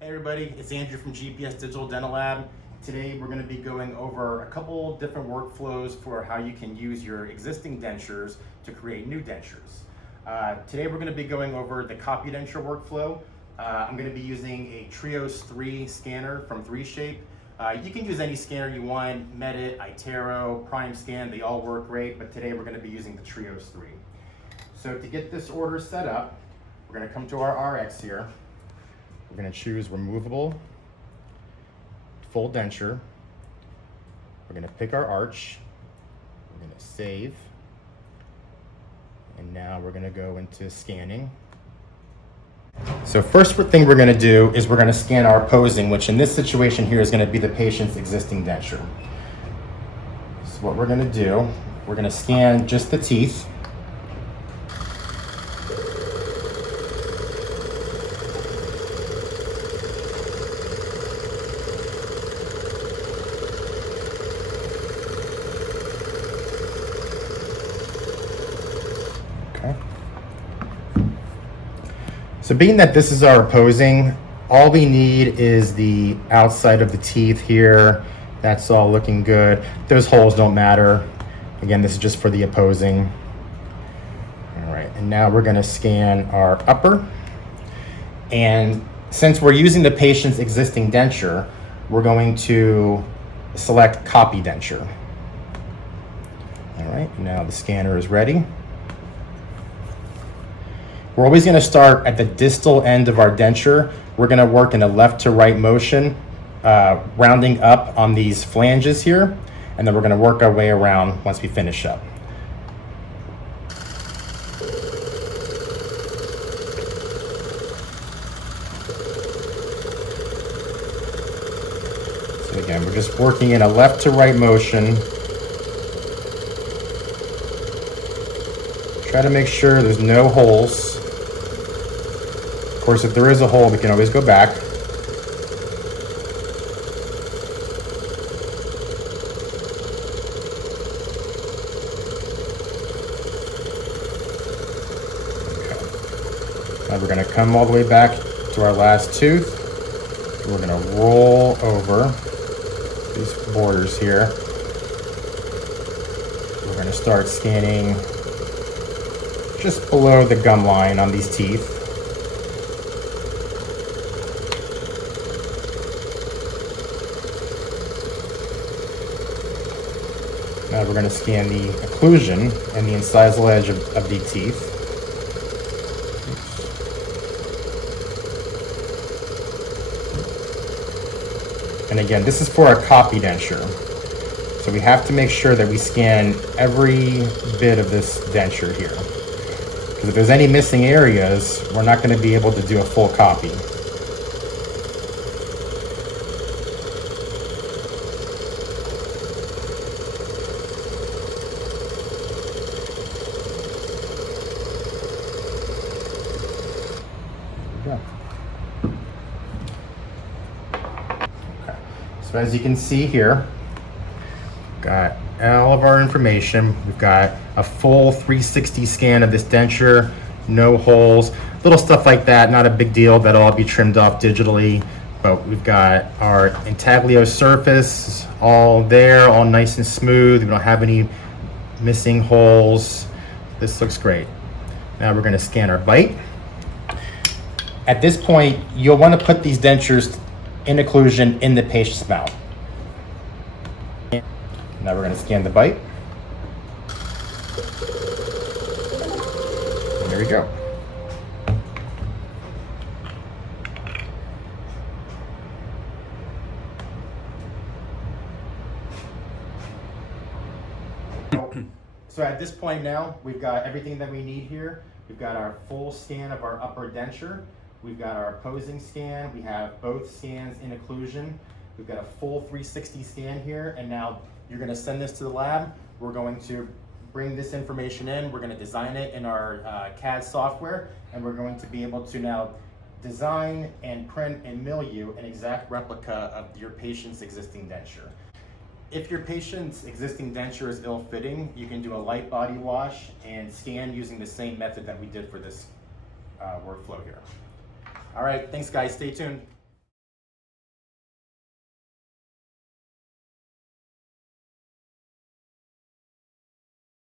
Hey everybody, it's Andrew from GPS Digital Dental Lab. Today we're going to be going over a couple different workflows for how you can use your existing dentures to create new dentures. Today we're going to be going over the copy denture workflow. I'm going to be using a Trios 3 scanner from 3Shape. You can use any scanner you want, Medit, iTero, Prime Scan, they all work great, but today we're going to be using the Trios 3. So to get this order set up, we're going to come to our RX here. We're going to choose removable, full denture. We're going to pick our arch. We're going to save. And now we're going to go into scanning. So first thing we're going to do is we're going to scan our opposing, which in this situation here is going to be the patient's existing denture. So what we're going to do, we're going to scan just the teeth. So being that this is our opposing, all we need is the outside of the teeth here. That's all looking good. Those holes don't matter. Again, this is just for the opposing. All right, and now we're gonna scan our upper. And since we're using the patient's existing denture, we're going to select copy denture. All right, now the scanner is ready. We're always going to start at the distal end of our denture. We're going to work in a left to right motion, rounding up on these flanges here, and then we're going to work our way around once we finish up. So again, we're just working in a left to right motion. Try to make sure there's no holes. Of course, if there is a hole, we can always go back. Okay. Now we're going to come all the way back to our last tooth. We're going to roll over these borders here. We're going to start scanning just below the gum line on these teeth. Now we're going to scan the occlusion and the incisal edge of the teeth. And again, this is for a copy denture. So we have to make sure that we scan every bit of this denture here. Because if there's any missing areas, we're not going to be able to do a full copy. Okay. So as you can see here, got all of our information. We've got a full 360 scan of this denture, no holes, little stuff like that, not a big deal. That'll all be trimmed off digitally. But we've got our intaglio surface all there, all nice and smooth. We don't have any missing holes. This looks great. Now we're going to scan our bite. At this point, you'll want to put these dentures in occlusion in the patient's mouth. Now we're going to scan the bite. And there we go. So at this point now, we've got everything that we need here. We've got our full scan of our upper denture. We've got our opposing scan. We have both scans in occlusion. We've got a full 360 scan here, and now you're going to send this to the lab. We're going to bring this information in. We're going to design it in our CAD software, and we're going to be able to now design and print and mill you an exact replica of your patient's existing denture. If your patient's existing denture is ill-fitting, you can do a light body wash and scan using the same method that we did for this workflow here. All right, thanks guys, stay tuned.